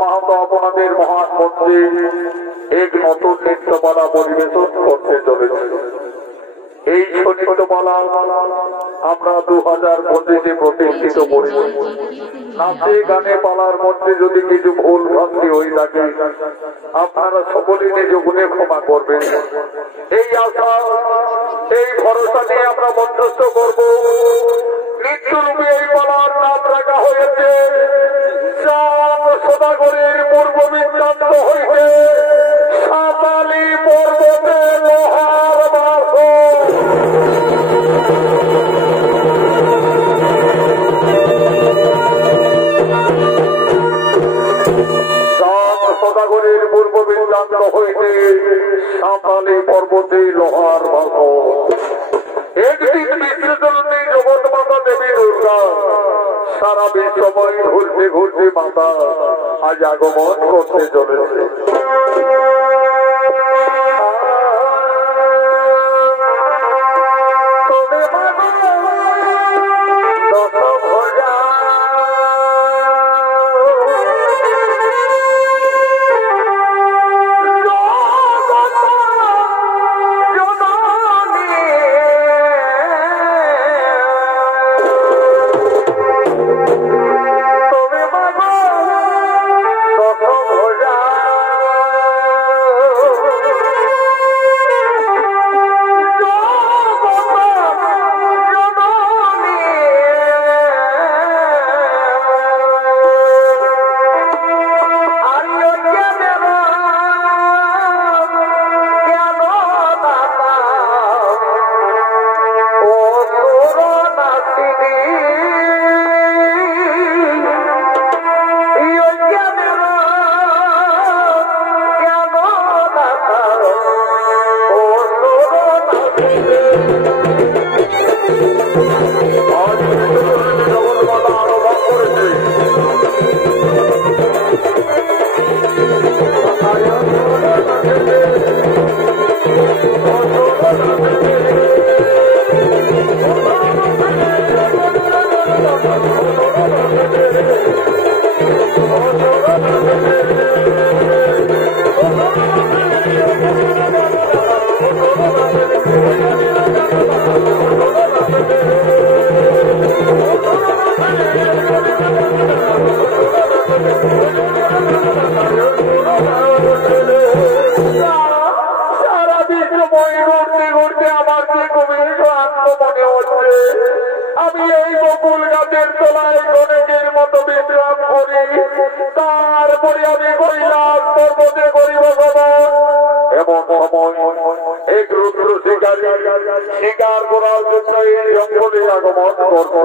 মাহাতো আপনাদের মহান মন্ত্রী এক নতুন নৃত্যমালা পরিবেশন করতে চলেছে। এই নৃত্যমালা আমরা 2025-এ প্রতিষ্ঠিত করি। নাচে গানে পালার মধ্যে যদি কিছু ভুল ভ্রান্তি হয়ে থাকে আপনারা সকলেই নিজ গুণে ক্ষমা করবেন। এই আশা এই ভরসা নিয়ে আমরা মধ্যস্থ করব। নৃত্যরূপে এই পালার নাম রাখা হয়েছে চাঁদ সদাগরের পূর্ব বৃত্তান্ত হইতে সাঁতালি পর্বতে লোহার বাস। চাঁদ সদাগরের পূর্ব বৃত্তান্ত হইতে সাঁতালি পর্বতে লোহার বাস। একদিন বিশ্বজননী জগৎ মাতা দেবী দুর্গা সারা বিশ্বময় ঘুরতে ঘুরতে মাতা আজ আগমন করতে চলেছে। আমি এই বকুল গাছের তলায় গণেশের মতো বিশ্রাম করি, তারপরে আমি কৈলাস পর্বতে করিব ভ্রমণ। এমন সময় এক রুদ্র শিকারী শিকার করার জন্য এই জঙ্গলে আগমন করতে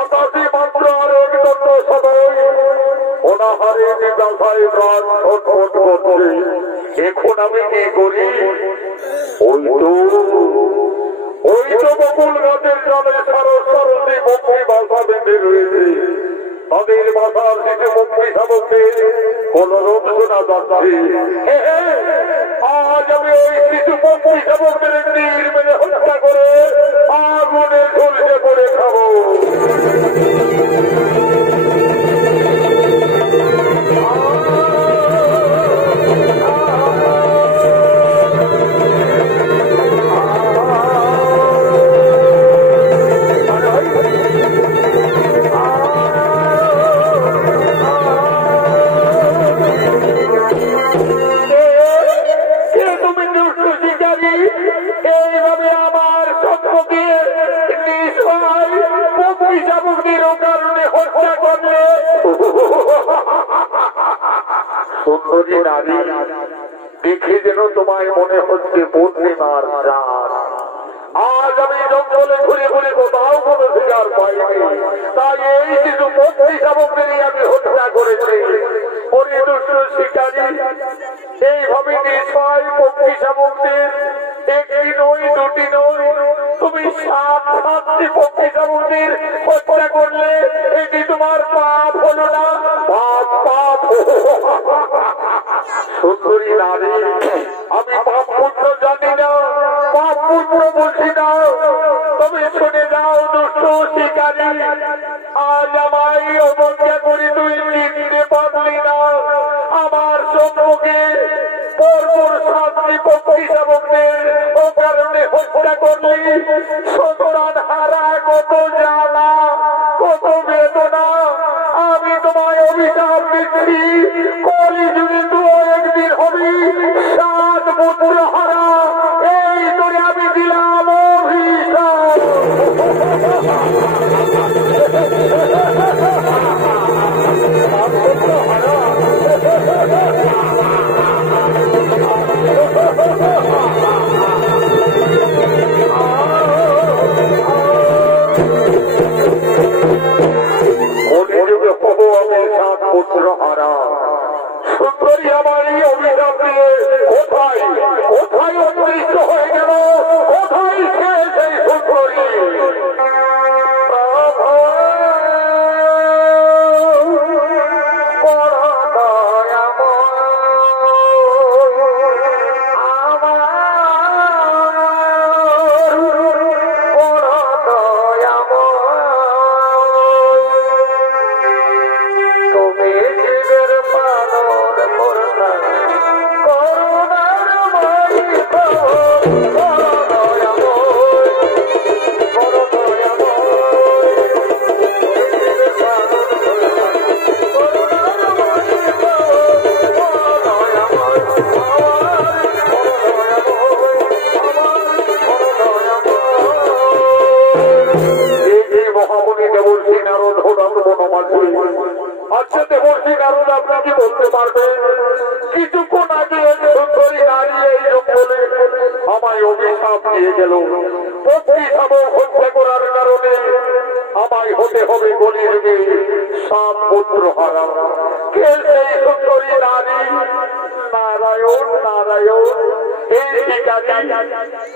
আকাশে মাত্র আর এক দণ্ড সময় অনাহারে নিদাসায় প্রাণ ছটফট করছে। এখন আমি কি করি? ওই তো বকুল গাছের জলে সরস্বতী পক্ষী বাসা বেঁধে রয়েছে। তাদের বাসার শিশু পক্ষী শাবকদের কলরব শোনা যাচ্ছে। আজ আমি ওই শিশু পক্ষী শাবকদের তীর মেরে হত্যা করে আগুনে ঝলসে পড়ে খাবো। সুন্দরী নারী দেখে যেন তোমায় মনে হচ্ছে পূর্ণিমার রাত। আজ আমি জঙ্গলে ঘুরে ঘুরে কোথাও কোনো শিকার পাইনি, তাই এই কিছু পক্ষী শাবকদেরই আমি হত্যা করেছি। ওরে দুষ্ট শিকারী, এইভাবে নিশ্চয় পক্ষী শাবকদের একটি নয় দুটি নয় তুমি 7-8টি পক্ষী শাবকদের হত্যা করলে এটি তোমার পাপ হলো না? পাপ পাপ। সুন্দরী নারী, আমি পাপ পুত্র জানি না, পাপ পুত্র বুঝি না, তবে শুনে যাও দুষ্ট শিকারী, আজ আমায় অবজ্ঞা করে তুই চিনতে পারলি না। আমার সম্মুখে পরপর 7টি পক্ষী শাবকদের ও কারণে হত্যা করলি। সন্তান হারা কত জ্বালা, কত বেদনা। আমি তোমায় অভিশাপ দিচ্ছি, কলিযুগে তুই একদিন হবি 7 পুত্র হারা। এই করে আমি দিলাম অভিশাপ। সুন্দরী আমার এই অভিশাপ দিয়ে কোথায় কোথায় অদৃশ্য হয়ে গেল? কোথায় সেই সুন্দরী? আচ্ছা দেবর্ষী নারদ, আপনি কি বলতে পারবেন কিছুক্ষণ আগে সুন্দরী নারী এই জঙ্গলে আমায় অভিশাপ দিয়ে গেল? পক্ষী শাবক হত্যা করার কারণে আমায় হতে হবে কলিযুগে 7 পুত্র হারা। কে সেই সুন্দরী নারী? নারায়ণ নারায়ণ। এই শিকারী,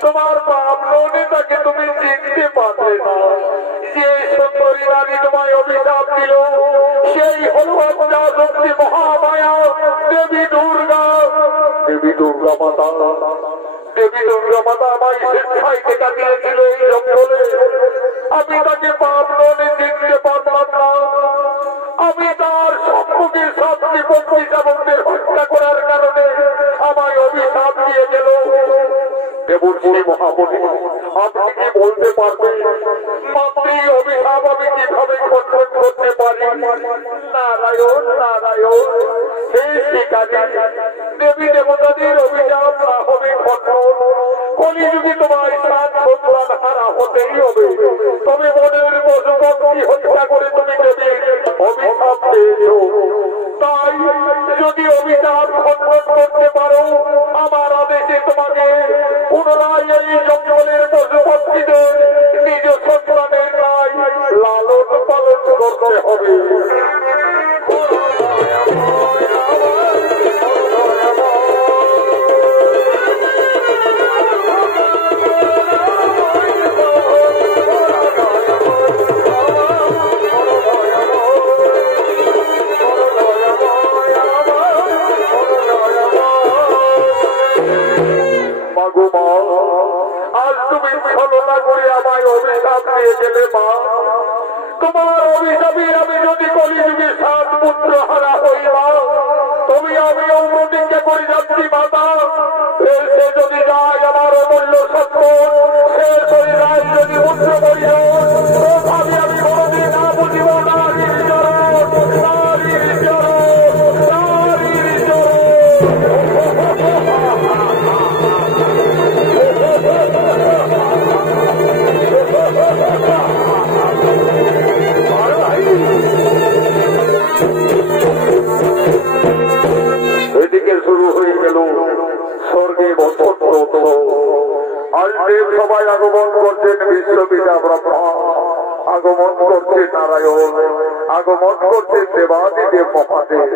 তোমার পাপ নয়, তাকে তুমি চিনতে পারবে না। যে সুন্দরী নারী তোমায় অভিশাপ দিল সেই হল শক্তি মহামায়া দেবী দুর্গা। দেবী দুর্গা মাতা, দেবী দুর্গা মাতা আমায় শিক্ষায় টেকা দিয়েছিল এই জঙ্গলে। আমি তাকে পাপ নয় চিনতে পারলাম না। আমি তার সম্মুখে 7টি পক্ষী শাবকদের হত্যা করার কারণে আমায় অভিশাপ দিয়ে গেল। দেবর্ষী মহামণি, আপনি কি বলতে পারবেন মাতৃ অভিশাপ আমি কিভাবে খণ্ডন করতে পারি? নারায়ণ নারায়ণ। সেই শিকারী, দেবী দেবতাদের অভিশাপ না হবে খণ্ডন। কলিযুগে তোমায় 7 সন্তান হারা হতেই হবে। তবে মনের পশুপক্ষী হত্যা করে তুমি দেবীর অভিশাপ পেয়েছ। তাই যদি অভিশাপ খণ্ডন করতে পারো, আমার আদেশে তোমাকে পুনরায় এই জঙ্গলের পশুপক্ষীদের নিজ সন্তানের নাই মহতে তোমার অভিশাপে আমি যদি কলিযুগে 7 পুত্র হারা হই মা, তুমি আমিও প্রতিজ্ঞা করে যাচ্ছি মাতা, সে যদি যায় আমার অমূল্য সত্য, সে শরীরায় যদি পুত্র করিল, তথাপি আমি কোনদিন না বুঝিব নারীর চরণ, নারীর চরণ, নারীর এদিকে শুরু হয়ে গেল স্বর্গে বসন্ত উৎসব। আজ দেব সবাই আগমন করছেন বিশ্বপিতা ব্রহ্মা, আগমন করছে নারায়ণ, আগমন করছে দেবাদিদেব মহাদেব।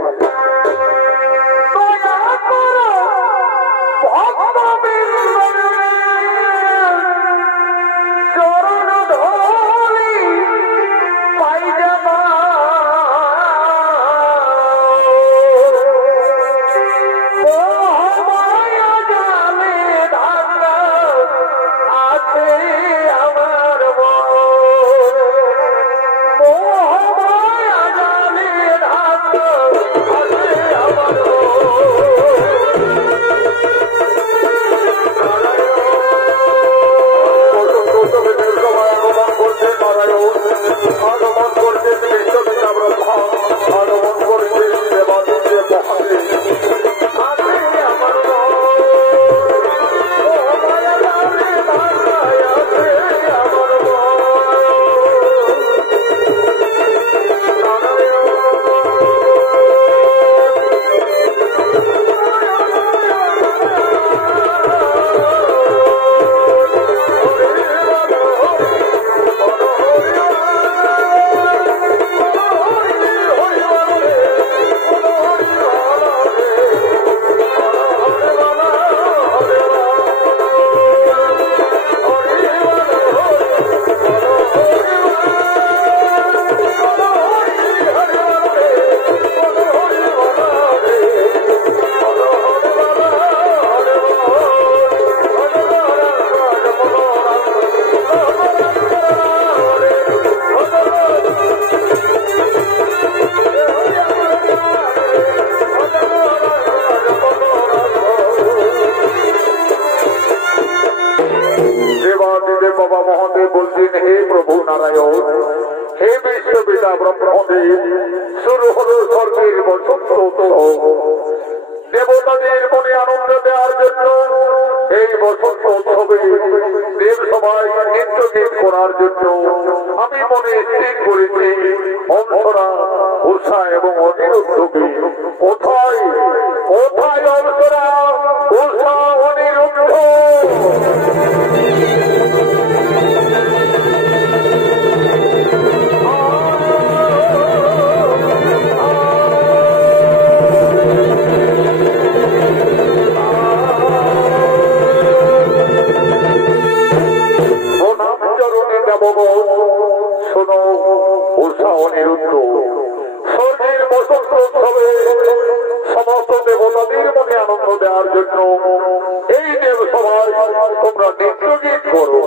চরণ ধরি পাই যাবা শুরু হলো স্বর্গের বসন্ত উৎসব। দেবতাদের মনে আনন্দ দেওয়ার জন্য এই বসন্ত উৎসবে দেব সবাই নৃত্য গীত করার জন্য আমি মনে স্থির করেছি অংশরা, উষা এবং অনিরুদ্ধকে। কোথায় কোথায় অংশরা, উষা, অনিরুদ্ধ? শোনো উষা, অনিরুদ্ধ, স্বর্গের বসন্ত উৎসবে সমস্ত দেবতাদের মনে আনন্দ দেওয়ার জন্য এই দেব সভায় তোমরা নৃত্য গীত করো।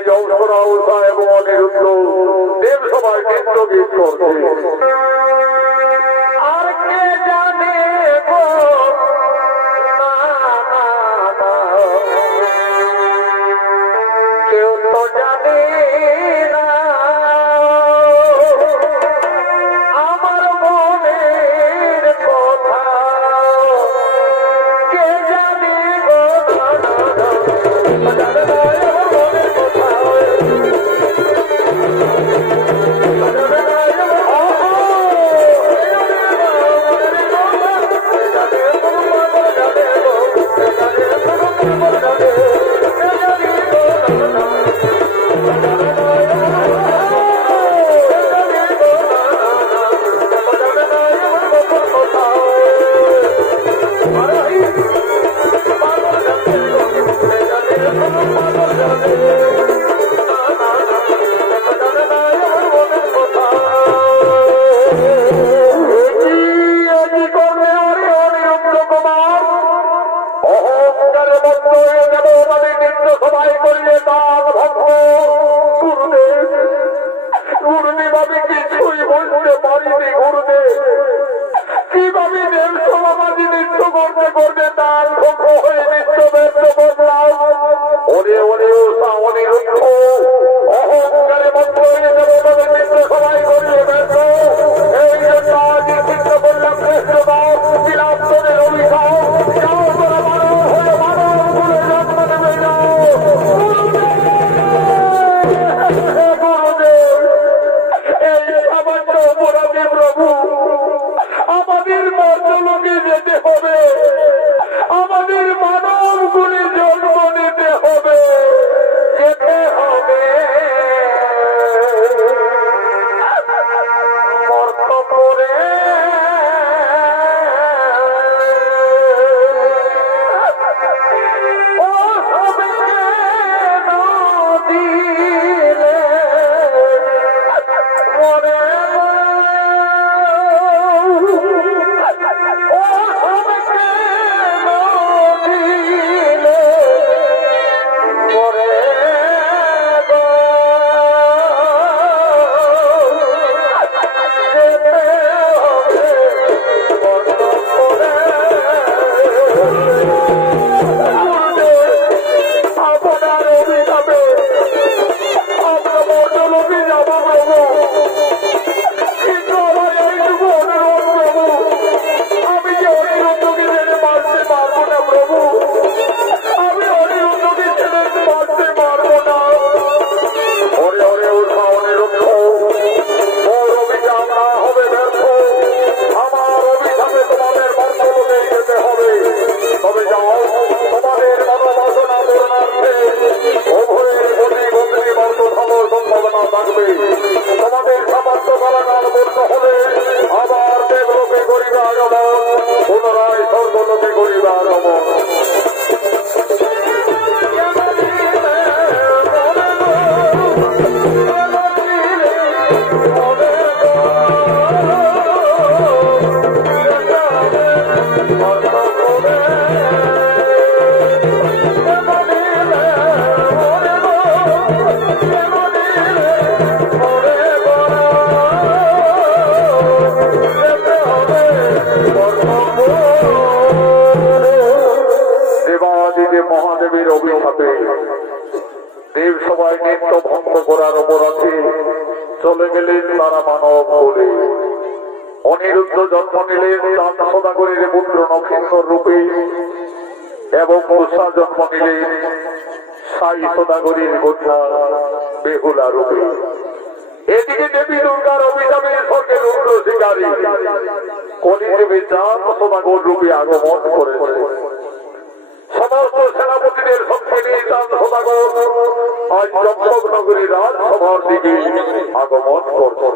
তাই অবসরা উষা এবং অনিরুদ্ধ দেব সবাই নৃত্য গীত করছে। আর কে জানে গো কেউ তো জানে না আমার মনের কথা, কে জানে গো মনের কথা। চলে গেলেন তারা মানব বলে। অনিরুদ্ধ জন্ম নিলেন চাঁদ সদাগরের পুত্র নক্ষত্র রূপে এবং উষা জন্ম নিলেন সাই সদাগরের কন্যা বেহুলা রূপে। এদিকে দেবী দুর্গার অভিযানে স্বর্গে রুদ্র শিকারী কলিদেবী চাঁদ সদাগর রূপে আগমন করেছে। সমস্ত সেনাপতিদের সঙ্গে নিয়ে চাঁদ সদাগর আজ চম্পক নগরী রাজসভার দিকে আগমন করছেন।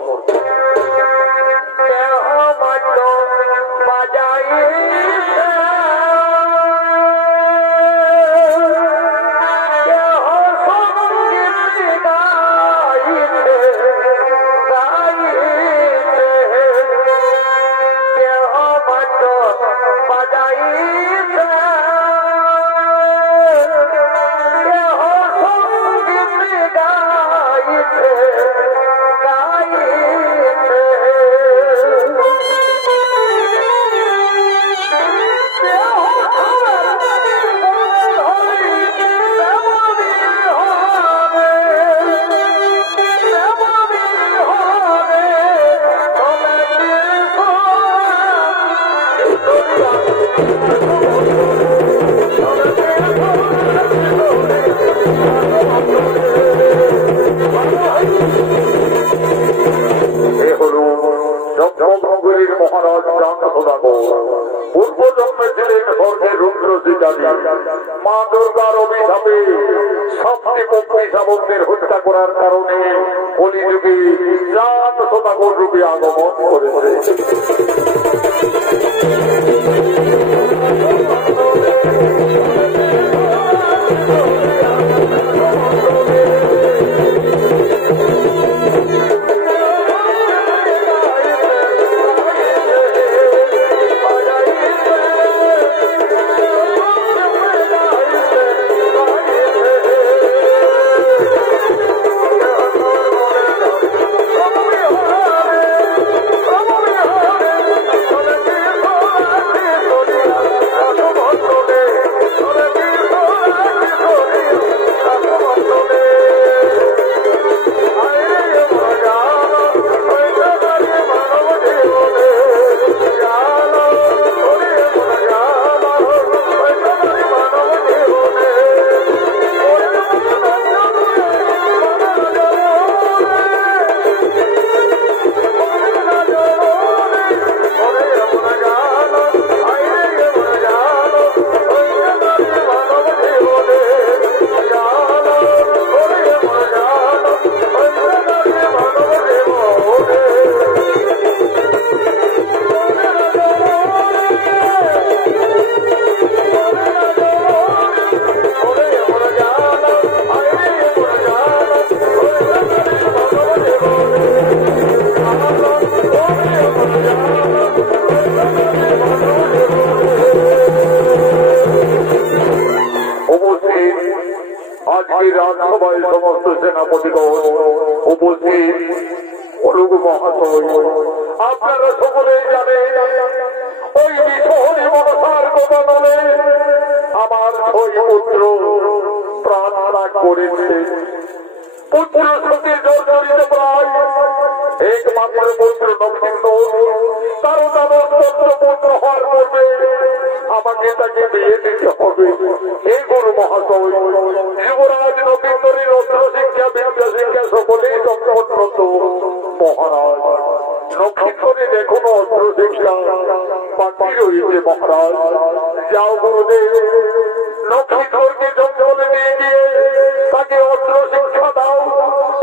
মা দুর্গার অভিশাপে সবটি পক্ষী শাবকদের হত্যা করার কারণে কলিযুগে জাত সদাগর রূপে আগমন করেছে। রাজসভায় সমস্ত সেনাপতিগণ উপস্থিত, অলুক মহাশয়, আপনারা সকলেই জানেন ওই বিশহরী মনসার বদলে আমার ছয় পুত্র প্রাণ ত্যাগ করেছে। পুত্র সতী জর্জরিত প্রায়, একমাত্র পুত্র নবসিংহ তার পুত্র হওয়ার পূর্বে আমাকে তাকে বিয়ে দিতে হবে। এই গুরু মহাশয়, যুবরাজ নবীন্দরীর অস্ত্র শিক্ষা বিদ্যা শিক্ষা সকলেই তৎপরত। মহারাজ, নক্ষত্রের এখনো অস্ত্র শিক্ষা বাকি রয়েছে। মহারাজ, যাও গুরুদেব, নক্ষত্রকে জঙ্গলে নিয়ে গিয়ে তাকে অস্ত্র শিক্ষা দাও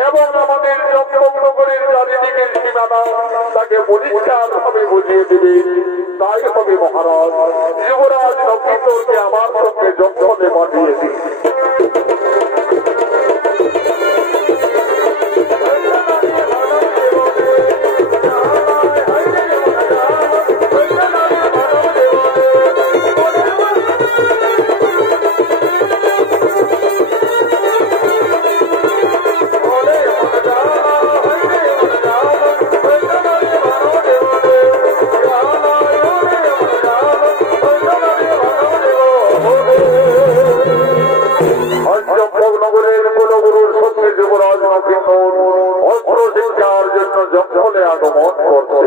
এবং আমাদের জঙ্গলনগরের চারিদিকের সীমানা তাকে পরিষ্কার ভাবে বুঝিয়ে দিবে। তাই হবে মহারাজ। যুবরাজ নক্ষত্রকে আমার সঙ্গে জঙ্গলে পাঠিয়ে দিন। নগরের কুলগুরুর সত্যি যুবরাজ নক্ষত্র অস্ত্র শিক্ষার জন্য জঙ্গলে আগমন করছে।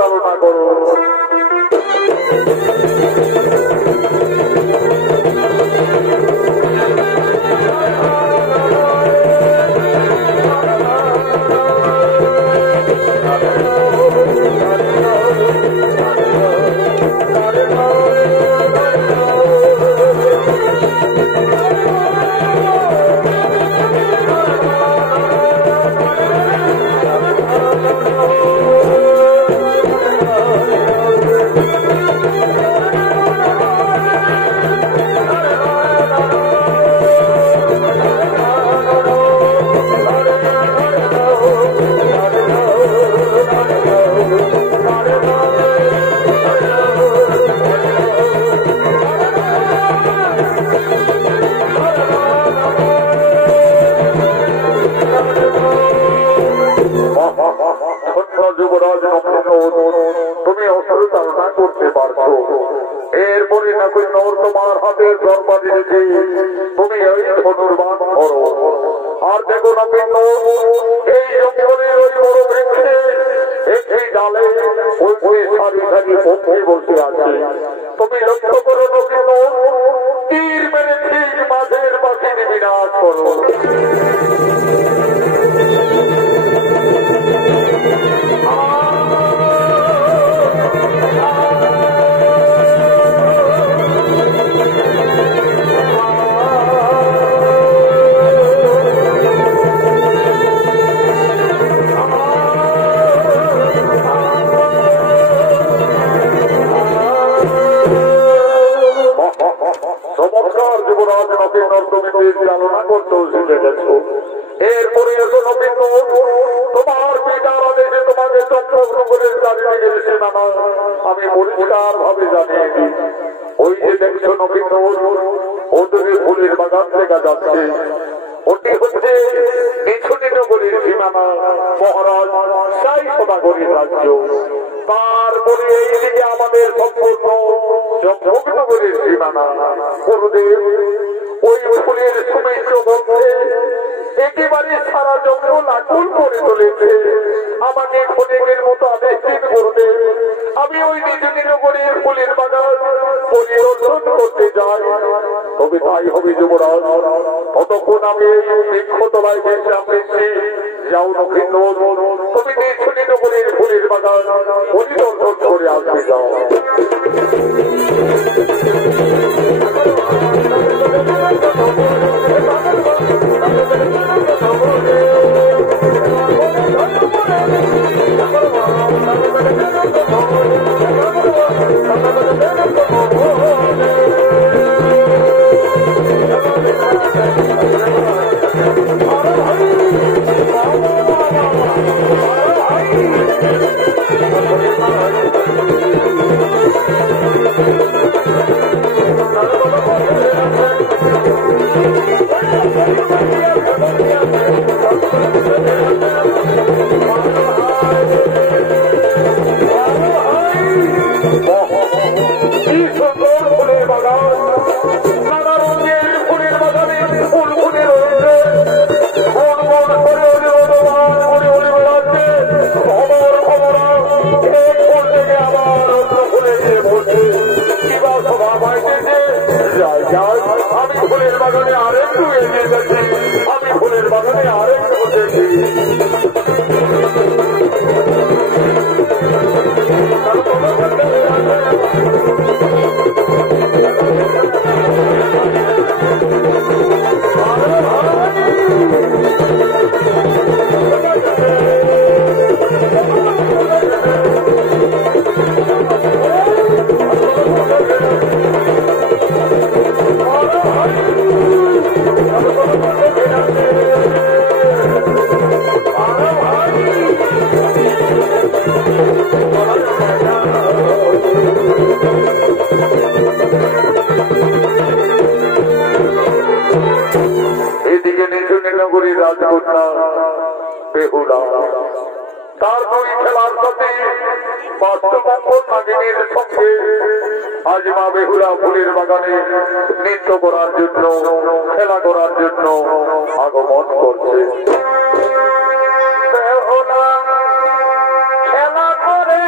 চালনা করো। যুবরাজ তুমি অস্ত্র চালনা করতে পারছো, এরপরে না কই নর তোমার হাতের দরবা দিয়েছে, তুমি এই ধনুর্বাণ ধরো। আর দেখো না কেন এই জঙ্গলের ওই বড় বৃক্ষে একটি ডালে ওই সারি সারি পক্ষী বসে আছে, তুমি লক্ষ্য করো না কেন তীর মেরে ঠিক মাঝের বাসিনী বিনাশ করো। চালনা করতেও শিখে গেছো, এরপরে এসো নবীন তোমার পিতার আদেশে তোমাকে চন্দ্রনগরের চারিদিকে সীমানা আমি পরিষ্কার ভাবে জানিয়ে দিই। ওই যে দেখছো নবীন ওদের ফুলের বাগান দেখা যাচ্ছে, ওটি হচ্ছে নিছুনি নগরীর সীমানা, মহারাজ সাই সদাগরীর রাজ্য। তারপরে এইদিকে আমাদের সম্পূর্ণ জঙ্গলনগরীর সীমানা। গুরুদেব ওই ফুলের সুমিষ্ট মধ্যে একেবারে সারা জঙ্গল আকুল করে তুলেছে, আমাদের ফটিকের মতো আদেশ দিন গুরুদেব। আমি ওই নিছুনি নগরীর ফুলের বাগান পরিদর্শন করতে যাই, তবে তাই হবে যুবরাজ। ততক্ষণ আমি এই বৃক্ষতলায় বিশ্রাম নিচ্ছি। যাও নবীন তুমি নিছুনি নগরীর ফুলের বাগান পরিদর্শন করে আসতে যাও। আমি ফুলের বাগানে আরেকটু এগিয়ে গেছি, আমি ফুলের বাগানে আরেকটু বসেছি। এদিকে নিছুনি নগরী রাজকন্যা বেহুলা তার দুই খেলার সাথে বাস্তবঙ্গল নাগিনীর সঙ্গে আজ মা বেহুলা ফুলের বাগানে নৃত্য করার জন্য, খেলা করার জন্য আগমন করছে। বেহুলা খেলা করে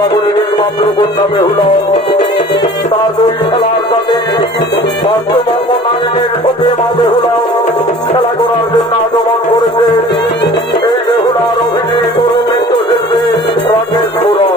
বলা বলিলেন মাত্র কন্যা বেহুলা তার দুই খেলার সাথে বাস্তবর্ম নারীদের সাথে মা বেহুলা খেলা করার জন্য আগমন করেছে। এই বেহুলার অভিনয় তরুণ নৃত্যশিল্পী রাকেশ পুরা।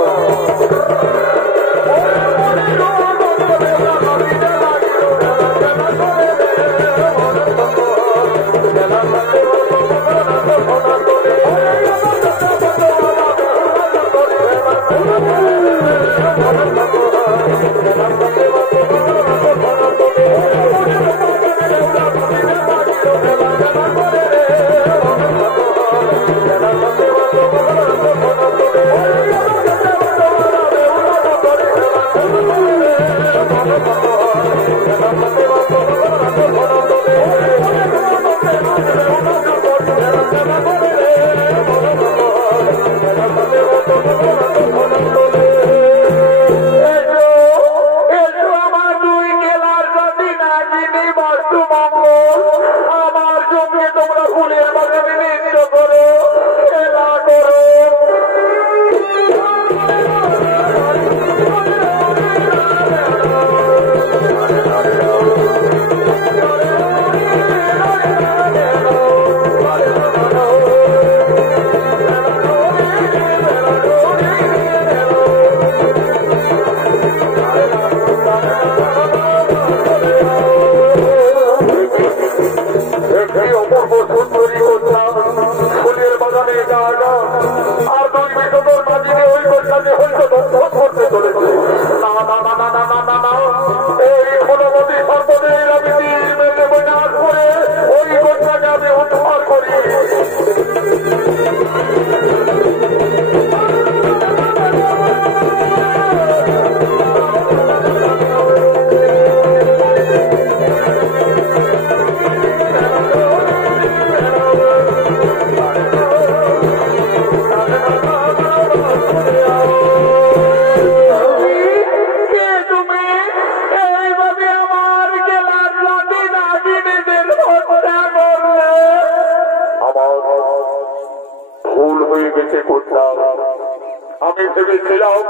আমি ভেবেছিলাম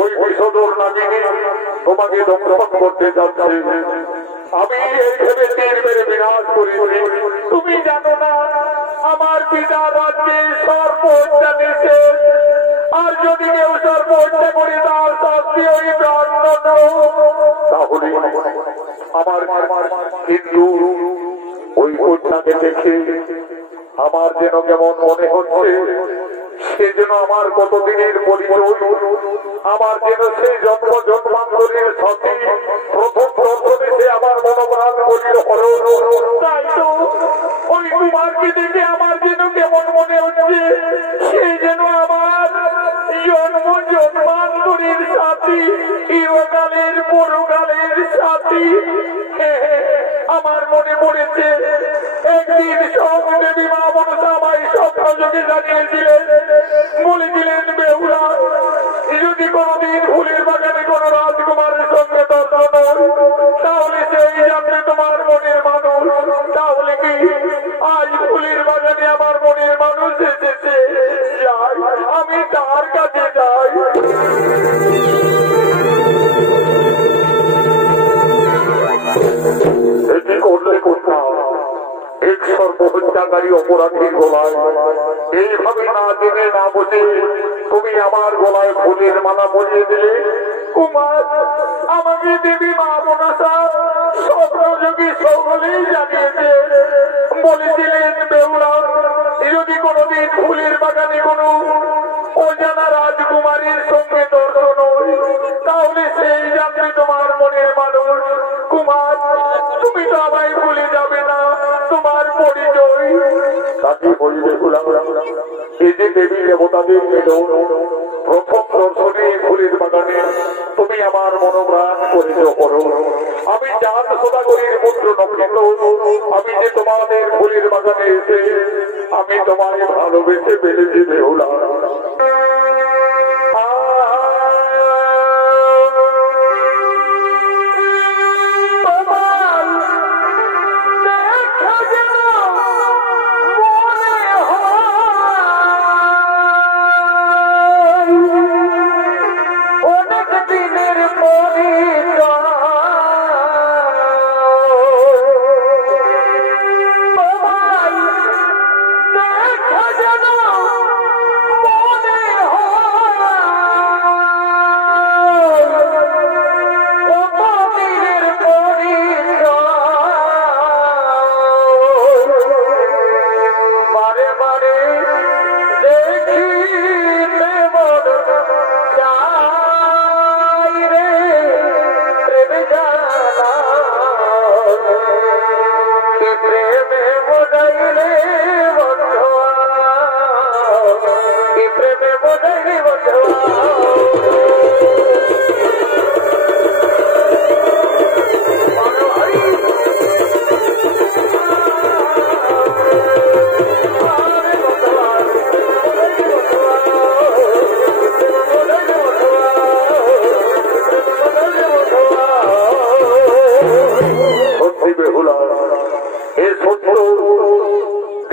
ওই বিষদর নাগিনী তোমাকে দংশন করতে যাচ্ছে। আমি এই ভেবে তীর মেরে বিনাশ করেছি। তুমি জানো না আমার পিতা রাজ্যে সর্বহত্যা নিষেধ, আর যদি কেউ সর্বহত্যা করে তার শাস্তি ওই প্রাণদণ্ড। তাহলে আমার কিন্তু ওই কন্যাকে দেখে আমার যেন কেমন মনে হচ্ছে সে যেন আমার কতদিনের পরিচয়, আমার যেন সেই জন্ম জন্মান্তরের সাথে প্রথম প্রথমে সে আমার মনোপ্রাণ বলিল হরণ। তাই তো ওই কুমারকে দেখে আমার যেন কেমন মনে হচ্ছে সে যেন আমার জন্ম জন্মান্তরের সাথী, ইহকালের পরকালের সাথী। আমার মনে পড়েছে একদিন দেবী মা মনসা আমায় স্বপ্ন যোগে জানিয়েছিলেন, বলেছিলেন বেহুলা যদি কোনদিন ফুলের বাগানে কোন রাজকুমারের সঙ্গে দর্শন তাহলে সেই জানবে তোমার মনের মানুষ। তাহলে কি আজ ফুলের বাগানে আমার মনের মানুষ এসেছে, যাই আমি তার কাছে যাই। এটি করলে কোথাও এক সর্বহত্যাকারী অপরাধীর গলায় এইভাবে না জেনে না বুঝে তুমি আমার গলায় ফুলের মালা পরিয়ে দিলে। কুমার আমাকে দেবী মা মনসা স্বপ্নযোগী সকলেই জানিয়েছে, বলেছিলেন বেহুলা যদি কোনদিন ফুলের বাগানে কোনো অজানা রাজকুমারীর সঙ্গে দর্শন তাহলে সেই জানবে তোমার মনের মানুষ। কুমার তুমি তো আমায় ভুলে যাবে না, তোমার পরিচয় তাকে বলবে এই যে দেবী দেবতাদের মিলন প্রথম দর্শনে ফুলের বাগানে তুমি আমার মনোপ্রাণ করিত করো। আমি চাঁদ সদাগরীর পুত্র নক্ষত্র, আমি যে তোমাদের ফুলের বাগানে এসে আমি তোমায় ভালোবেসে ফেলেছি বেহুলা।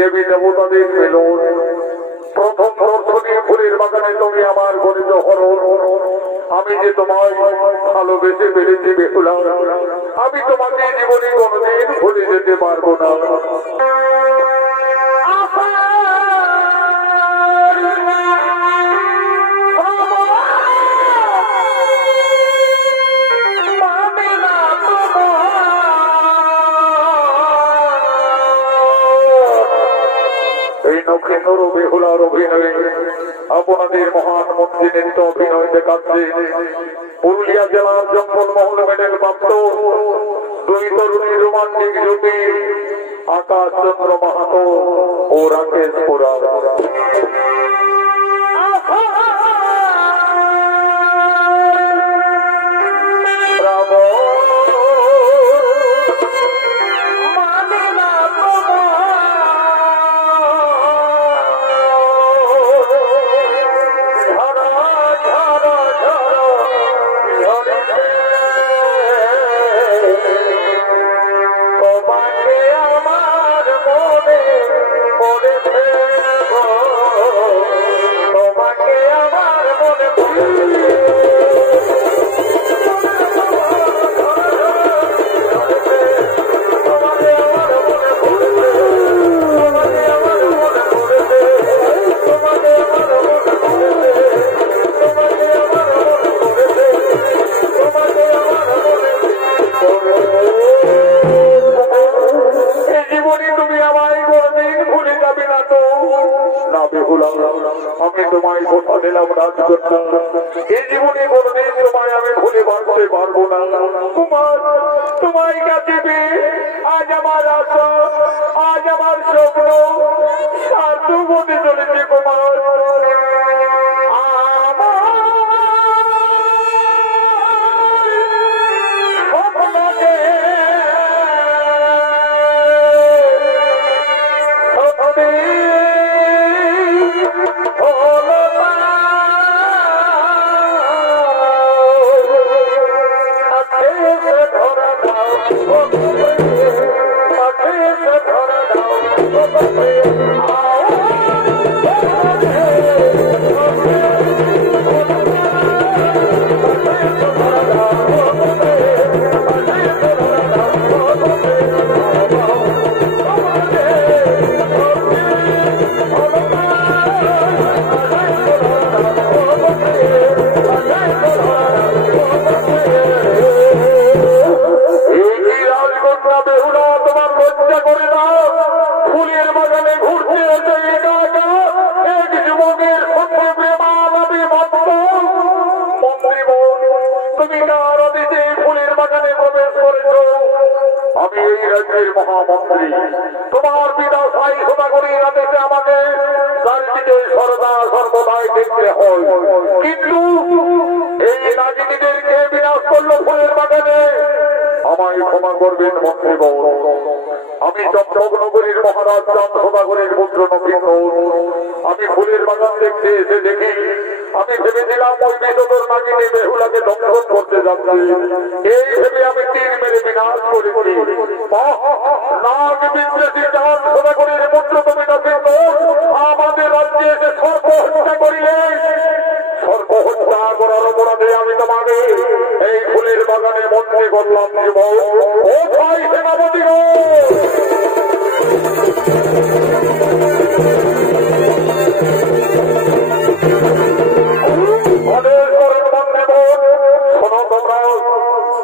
দেবী দেবতাদের মিলন, প্রথম দর্শনী ফুলের বাগানে তুমি আমার গণিত হরণ। আমি যে তোমায় ভালোবেসে পেরেছি বেহুলা, আমি তোমাকে জীবনে কোনোদিন ভুলে যেতে পারবো না। বেহুলার অভিনয়ে আপনাদের মহান মন্ত্রী নৃত্য অভিনয় দেখাচ্ছে পুরুলিয়া জেলার জঙ্গলমহল মেডেল প্রাপ্ত দুই তরুণী রোমান্টিক জুটি আকাশ চন্দ্র মাহাতো ও রাকেশ পুরা। আমি তোমায় কথা দিলাম রাজকন্যা, এই জীবনে কোনদিন তোমায় আমি ভুলে বাঁচতে পারবো না। তোমায় কাছে আজ আমার আশা, আজ আমার স্বপ্ন সাধু বনে চলেছে কুমার। মহামন্ত্রী তোমার পিতা সাই সদাগরীর আদেশে আমাকে চারিদিকে সর্বদাই দেখতে হয়, কিন্তু এই রাজনীতিদেরকে বিনাশ করলো ফুলের বাগানে। আমায় ক্ষমা করবেন মন্ত্রীবর, আমি চম্পকনগরীর মহারাজ চাঁদ সদাগরীর পুত্র নবীন। আমি ফুলের বাগান দেখতে এসে দেখি, আমি ভেবেছিলাম ওই বিশোধর নাগিনী বেহুলাকে দংশন করতে যাচ্ছি, এই ভেবে আমি তীর মেরে বিনাশ করেছি। নাগ বিদ্বেষী চাঁদ সদাগরীর পুত্র তুমি নবীন আমাদের রাজ্যে এসে সর্বহত্যা করিলে, সর্বহত্যা করার অপরাধে আমি তোমাকে এই ফুলের বাগানে মন্ত্রী করলাম জীব। ও ভাই সেনাপতি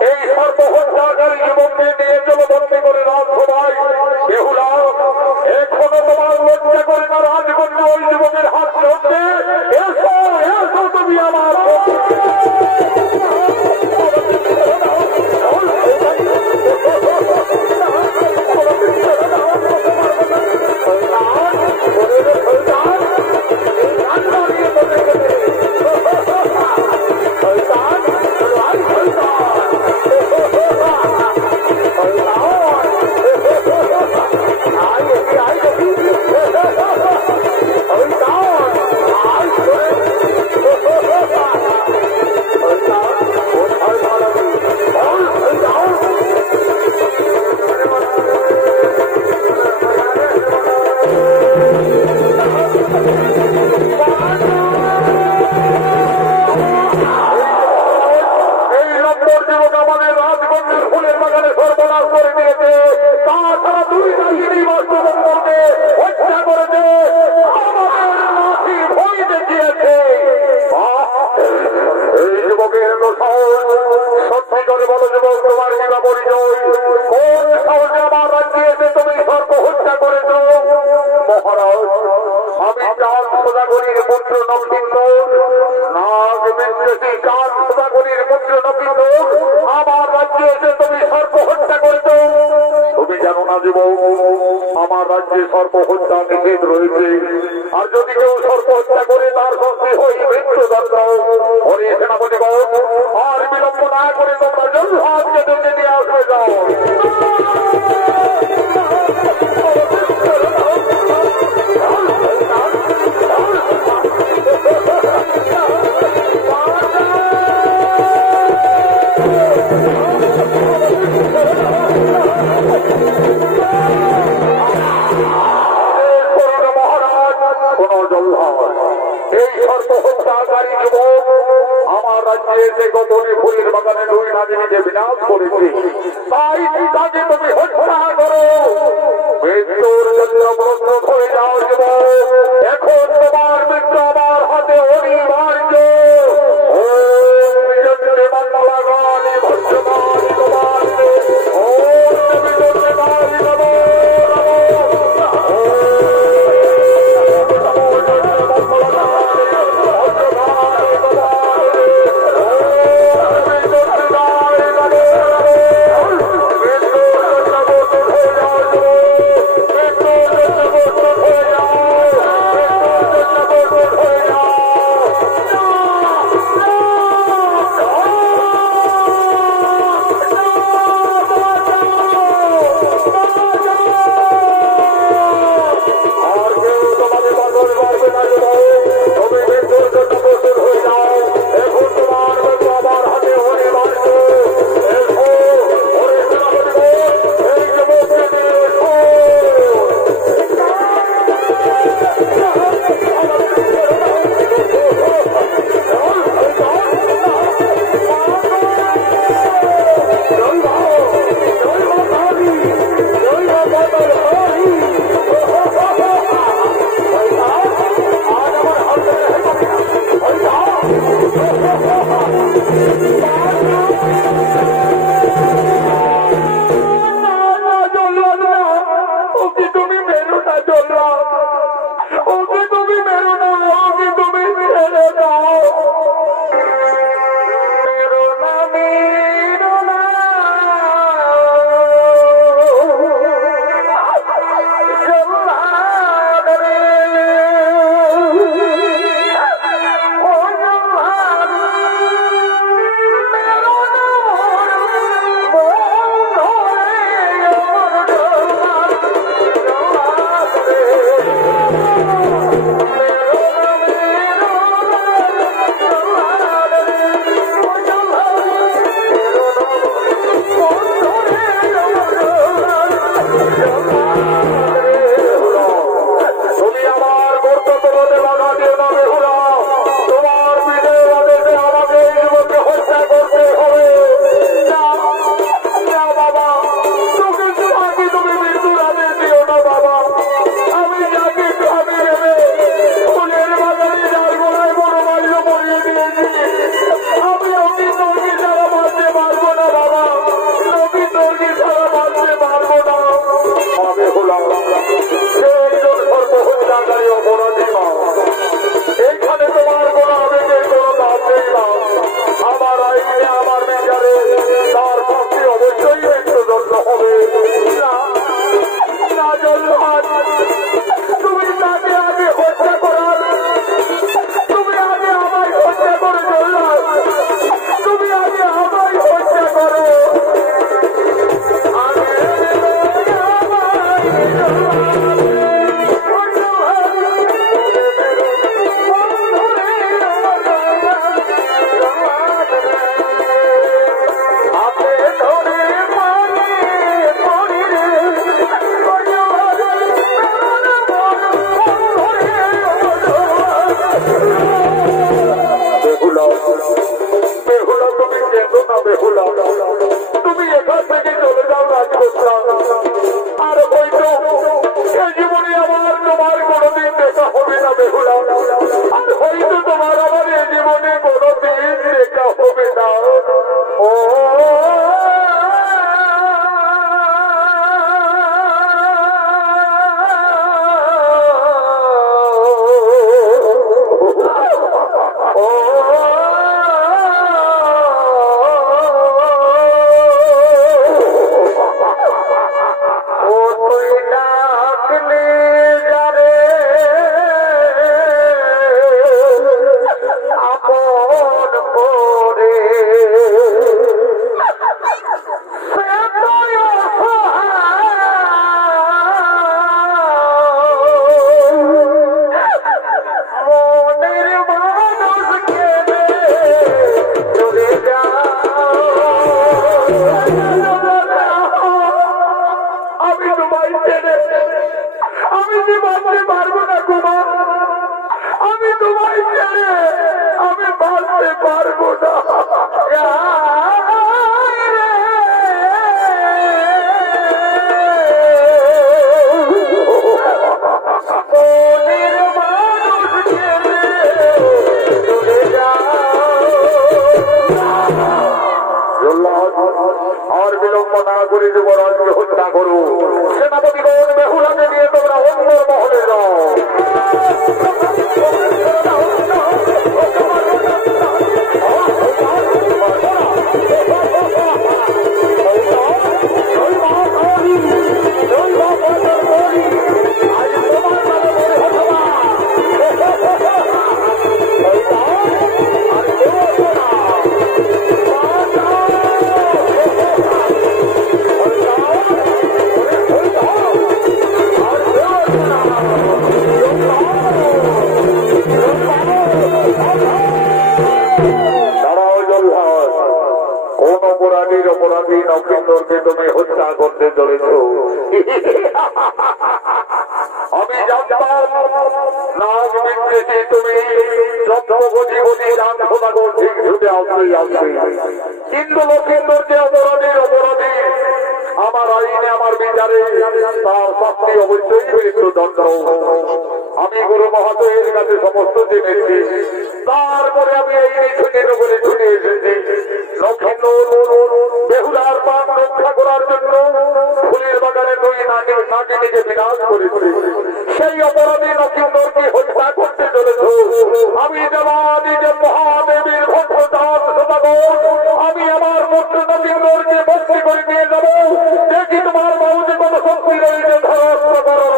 এই সর্বহত্যাকারী জীবনকে নিয়ে চলো বন্দী করে রাজসভায়। বেহুলা এখনো তোমার লজ্জা করে না রাজকন্যা ওই যুবকের হাত ধরতে? এসো এসো তুমি আমার যুবক, আমার রাজ্যে সর্প হত্যা নিষেধ রয়েছে, আর যদি কেউ সর্প হত্যা করে তার শাস্তি হয় মৃত্যুদণ্ড। হরি সেনাপতিগণ, আর বিলম্ব না করে তোমরা জল্লাদকে ডেকে নিয়ে আসবে যাও। এই সর্প হত্যাকারী যুবক আমার রাজ্যে এসে গোপনে ফুলের বাগানে দুই নাজিনীকে বিনাশ করেছে, তাই বাঁচতে পারবো না কুমার, আমি তোমায় ছেড়ে আমি বাঁচতে পারবো না। আর বিলম্ব না করে যুবরাজকে হত্যা করো। সেনাপতিগণ বেহুলাকে নিয়ে তোমরা অন্য মহলে যাও। অপরাধী নক্ষত্রকে তুমি হত্যা করতে চলেছ। আমি জানতাম নাগ বিদ্বেষী তুমি যত্নগতি রাম সদাগর ঠিক ছুটে আসবেই আসবে, কিন্তু লক্ষ্মীন্দর যে অপরাধী আমার আইনে আমার বিচারে তার শাস্তি অবশ্যই মৃত্যুদণ্ড। আমি গুরু মহাশয়ের কাছে সমস্ত জেনেছি, তারপরে আমি এই ছুটির উপরে ছুটে এসেছি। লক্ষ্মীন্দর বেহুলার পান রক্ষা করার জন্য ফুলের বাগানে দুই নাগিনীকে বিনাশ করেছে। সেই অপরাধী লক্ষ্মীন্দরকে হত্যা করতে চলেছ। আমি দেবাদি যে মহাদেবীর ভক্তদাস সদাগর, আমি আমার পুত্র লক্ষ্মীন্দরকে বন্দী করে নিয়ে যাব। দেখি তোমার বাবুতে কত শক্তি রয়েছে ধরাস্ত করো।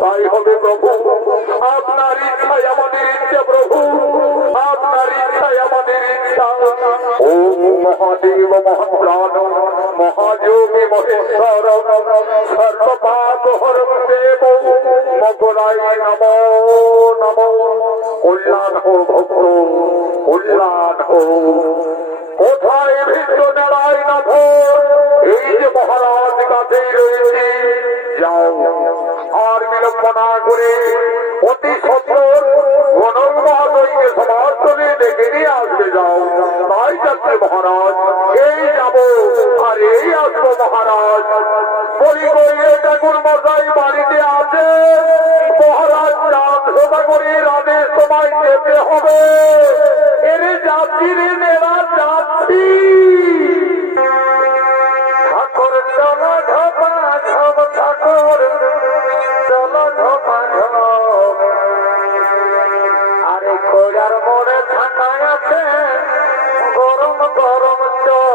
তাই হবে প্রভু, আপনার ইচ্ছাই আমাদের ইচ্ছা প্রভু, আপনার ইচ্ছাই আমাদের ইচ্ছা। ও মহাদেব মহাপ্রাণ মহাযোগী মহেশ্বর সর্বপাপ হরম দেব মগরাই নম নম। কল্যাণ হো ভক্ত কল্যাণ হো। কোথায় ভিন্ন নারায় নাথ, এই যে মহারাজ কাছেই রয়েছে, যাও আর বিলম্ব না করে অতি সত্তর গণন মহাশয়কে সমাজে ডেকে নিয়ে আসবে। যাও, তাই যাচ্ছে মহারাজ, এই যাব আর এই আসবো মহারাজ। বলি কইয়ে ঠাকুর মশাই বাড়িতে আছে, মহারাজ চাঁদ সদাগরের আদেশ তোমায় যেতে হবে। এরে যাচ্ছি রে মেরা যাচ্ছি। ঠাকুর চলো ঝপা ঝপ, ঠাকুর চলো ঝপা ঝপ। আরে খোঁজার মোড়ে ঠান্ডায় আছে গরম গরম চপ।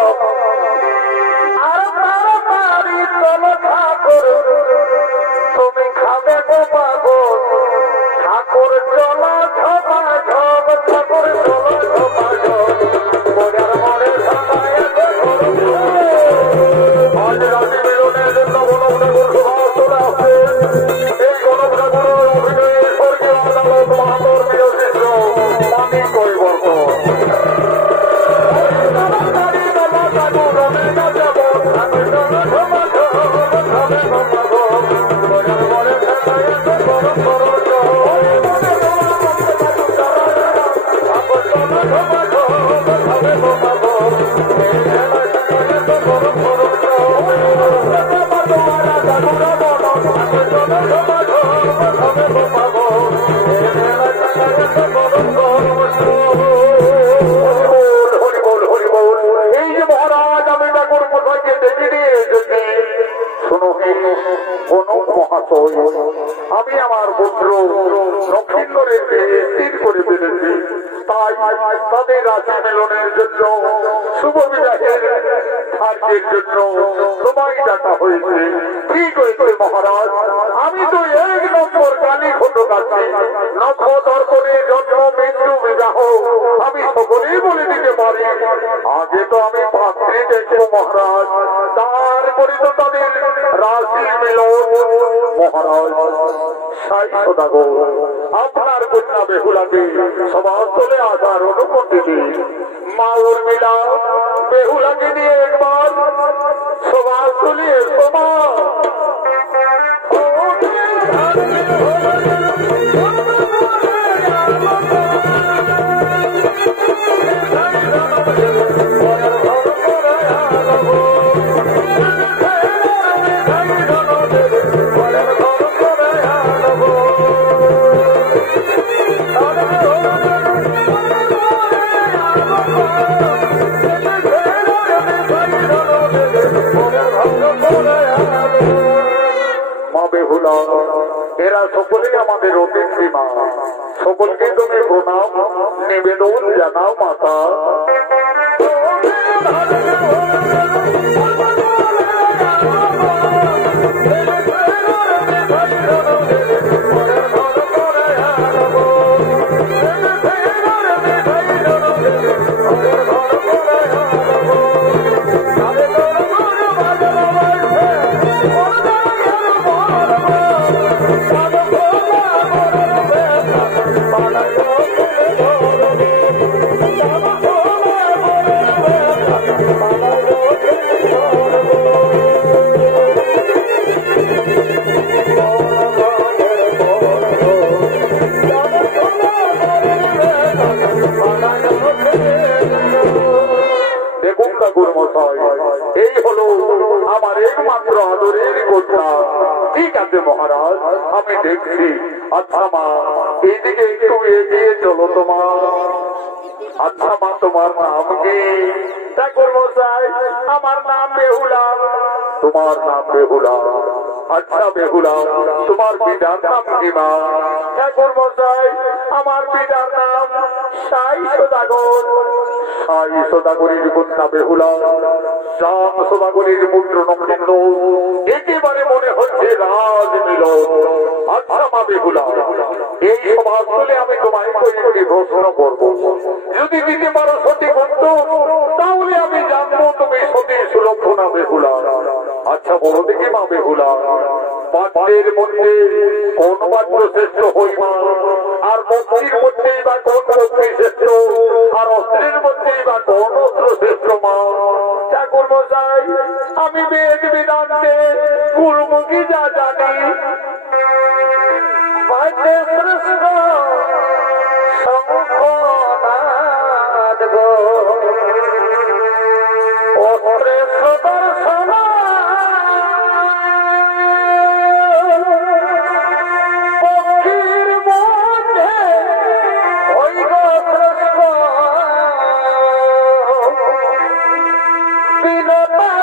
কনক মহাশয়, আমি আমার পুত্র লক্ষিন্দরের স্থির করে ফেলেছি। তাই তাদের রাশি মিলনের জন্য, শুভ বিবাহের কার্যের জন্য তোমায় ডাকা হয়েছে। ঠিক হয়েছে মহারাজ, আমি তো 1 নম্বর কালী ঘটক আছি। নক্ষত্রপরে জন্ম মৃত্যু বিবাহ আমি সকলেই বলে দিতে পারি। আগে তো আমি পাত্রী দেখবো মহারাজ, তারপরে তো তাদের রাশি মিলন। মহারাজ সাই সদাগর, আপনার কন্যা বেহুলাকে সভাস্থলে আসার অনুমতি দিন। মা উর্মিলা, বেহুলাকে নিয়ে একবার সভাস্থলে এসো মা। এরা সকলেই আমাদের অতিথি মা, সকলকে তুমি প্রণাম নিবেদন জানাও মাতা। এই হলো আমার একমাত্র আদরের কন্যা। ঠিক আছে মহারাজ, আমি দেখছি। আচ্ছা মা, এইদিকে একটু এগিয়ে চলো তোমার। আচ্ছা মা, তোমার নাম কি? ঠাকুর মশাই, আমার নাম বেহুলা। তোমার নাম বেহুলা? আচ্ছা বেহুলা, তোমার পিতার নাম কি মা? ঠাকুর মশাই, আমার পিতার নাম সাই সদাগর। সাই সদাগরের কন্যা বেহুলা, শ্যাম সদাগরের পুত্র নক্ষত্র, একেবারে মনে হচ্ছে রাজ মিলন। আচ্ছা মা বেহুলা, এই সভাস্থলে আমি তোমায় কয়েকটি প্রশ্ন করব। যদি দিতে পারো সঠিক উত্তর, তাহলে আমি জানবো তুমি সতী সুলক্ষণা বেহুলা। আচ্ছা বলো দেখি মা বেহুলা, পাত্রের মধ্যে কোন পাত্র শ্রেষ্ঠ হইবা? আর মন্ত্রীর মধ্যেই বা কোন মন্ত্রী শ্রেষ্ঠ? আর অস্ত্রের মধ্যেই বা কোন অস্ত্র শ্রেষ্ঠ মা? ঠাকুর মশাই, আমি বেদ বেদান্তে গুরুমুখী যা জানি, শ্রেষ্ঠ শঙ্খনাদ গো, অস্ত্রে সুদর্শন, পক্ষীর মধ্যে ওই গো শ্রেষ্ঠ বিনোদন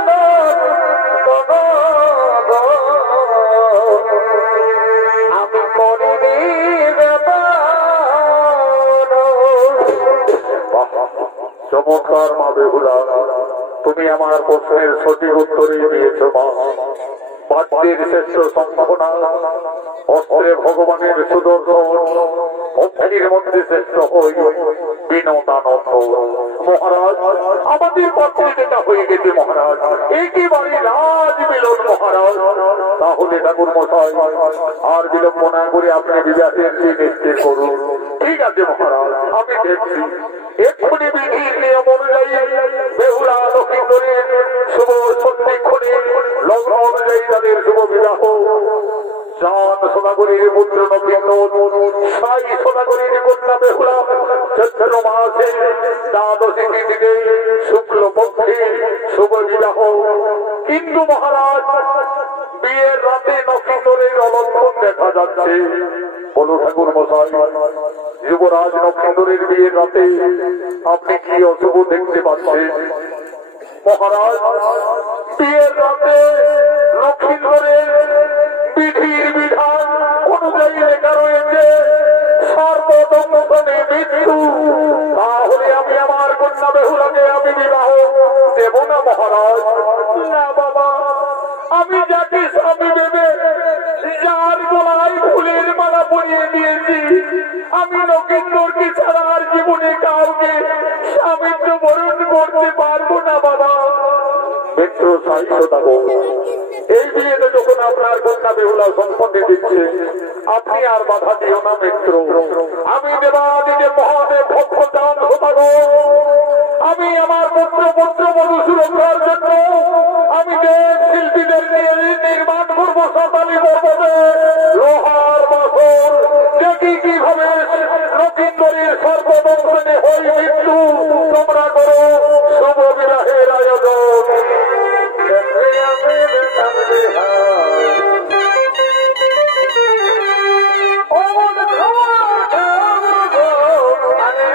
আমি করিনি চমৎকার মা বেহুলা, তুমি আমার প্রশ্নের সঠিক উত্তরে দিয়েছ মা। বাদ্যের শ্রেষ্ঠ সম্ভাবনা, অস্ত্রে ভগবানের সুদর্শন, অভ্যাগের মধ্যে শ্রেষ্ঠ হই বিনোদানন্দ। মহারাজ, আমাদের পক্ষে যেটা হয়ে গেছে মহারাজ, একেবারে রাজ মিলন মহারাজ। তাহলে ঠাকুর মশাই, আর বিলম্ব না করে আপনি বিবাহের দিন নিশ্চিত করুন। ঠিক আছে মহারাজ, আমি দেখছি। এক্ষুনি বিধির নিয়ম অনুযায়ী বেহুলা লক্ষ্মীন্দরের শুভ সন্ধিক্ষণে লগ্ন অনুযায়ী তাদের শুভ বিবাহ। চাঁদ সোনাগরীর পুত্র নবীন্দর, সাই সোনাগরীর কন্যা বেহুলা চৈত্র মাসে দ্বাদশী তিথিতে শুক্ল পক্ষে শুভ বিবাহ। কিন্তু মহারাজ, বিয়ের রাতে নক্ষত্রের অলক্ষণ দেখা যাচ্ছে। বলো ঠাকুর মশাই, যুবরাজ নক্ষত্রের বিয়ের রাতে আপনি কি অশুভ দেখতে পাচ্ছেন? মহারাজ, বিয়ের রাতে নক্ষত্রের মিত্র সাহিত্য এই বিয়েতে যখন আপনার কন্যা বেহুলা সম্পত্তি দিচ্ছে আপনি আর বাধা দিও না মিত্র। আমি দেবাদিদেব মহাদেব ভক্তদান হতাগো, আমি আমার পুত্র পুত্র বধূ সুরক্ষার জন্য আমি দেব শিল্পীদের নিয়ে নির্মাণ করব সাঁতালি পর্বতে লোহার বাসর, দেখি কিভাবে লক্ষিন্দরীর সর্বদংশনে হই মৃত্যু। তোমরা করো শুভ বিবাহের আয়োজন। আনে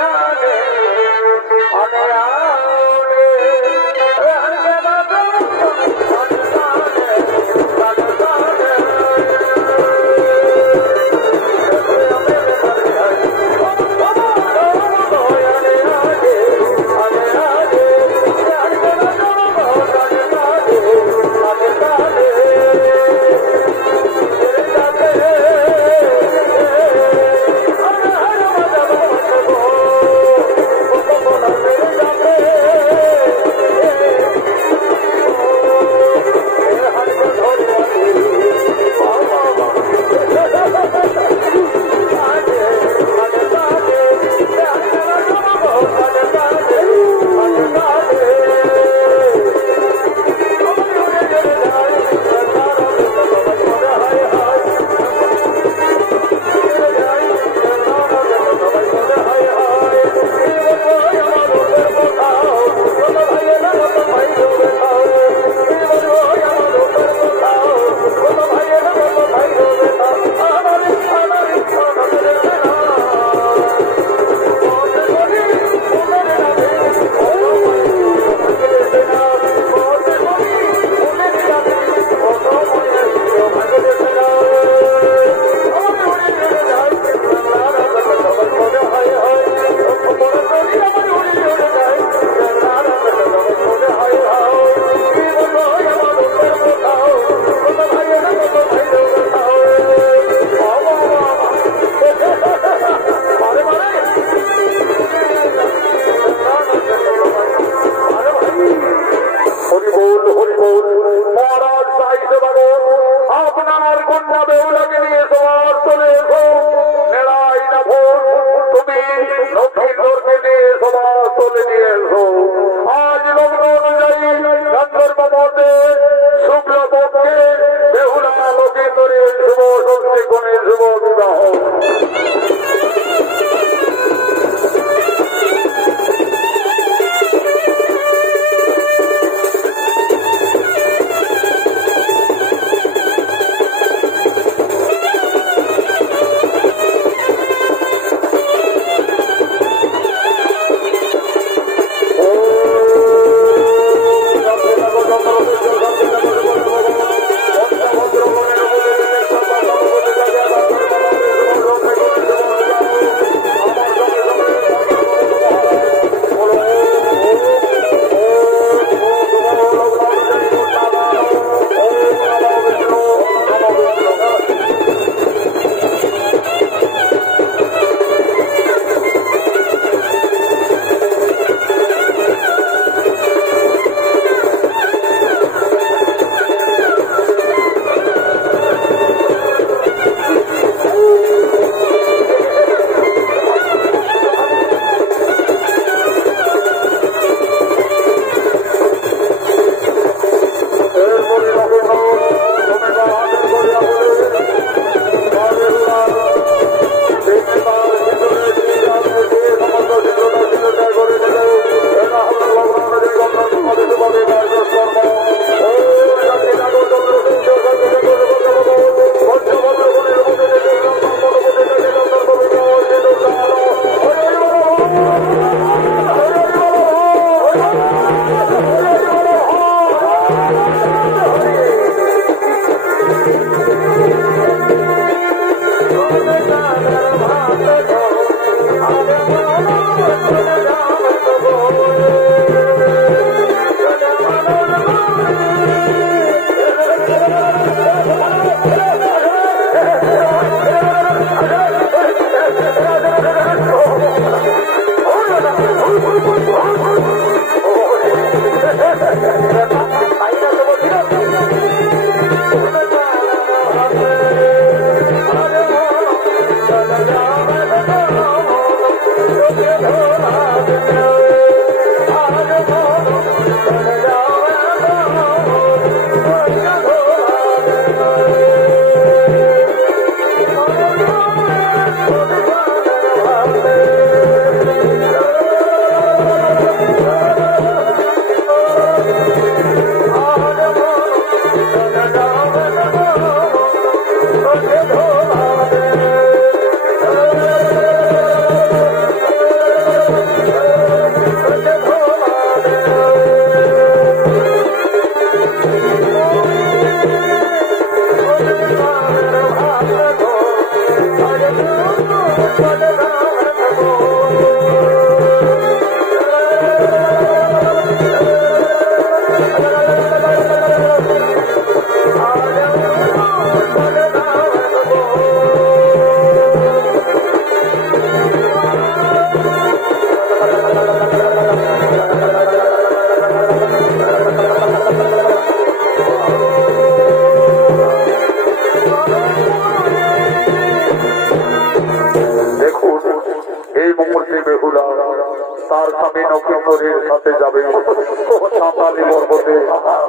সাঁতালি পর্বতে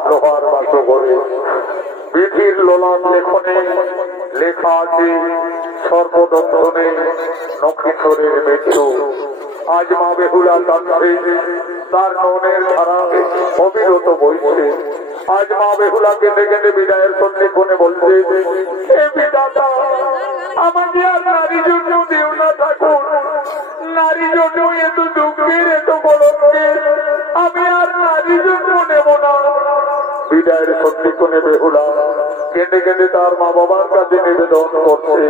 লোহার বাস করে বিধির লোলার লেখনে লেখা আছে সর্বদর্শনে নক্ষত্রের মৃত্যু। আজ মা বেহুলা কাঁদছে, তার ননের ধারা অবিরত বইছে। আজ মা বেহুলা কেঁদে কেঁদে বিদায়ের সন্ধিক্ষণে বলছে, হে বিধাতা, আমাকে আর নারী জন্য দিও না ঠাকুর, নারী জন্য এত দুঃখের এত কলঙ্কের আমি আর নারী জন্য নেব না। বিদায়ের সন্ধিক্ষণে বেহুলা কেঁদে কেঁদে তার মা বাবার কাছে নিবেদন করছে,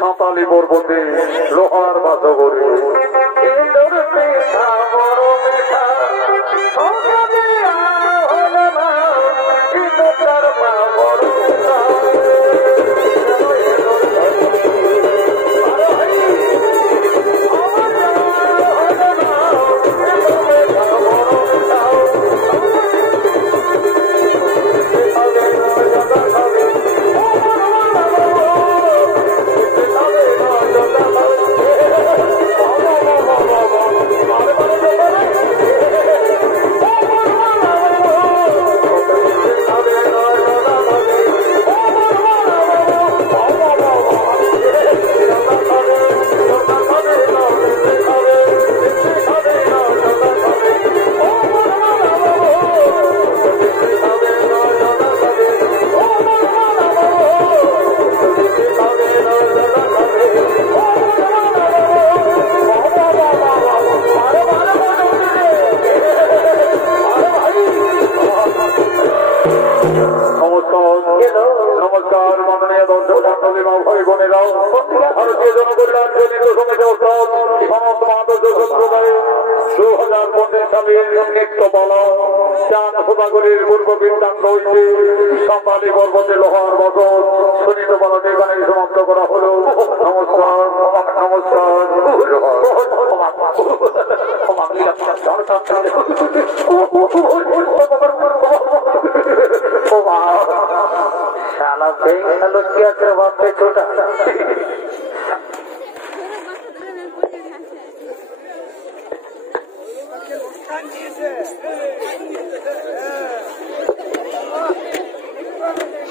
সাঁতালি পর্বতে লোহার বাস করে নমস্কার মাননীয় দর্শক মন্ডলী মা ভাই বোনেরাও, ভারতীয় জনকল্যাণ জনিত সমস্ত মাদক প্রকারে 2025 সালের নৃত্যমালা চাঁদ সুধাগরের পূর্ব বৃত্তান্ত হইতে সাঁতালি পর্বতে লোহার বছর সুনীতমালা নির্মাণে সমাপ্ত করা হল। নমস্কার নমস্কার। साला बैंक हेलो क्या तेरे बाप पे छोटा Thank you.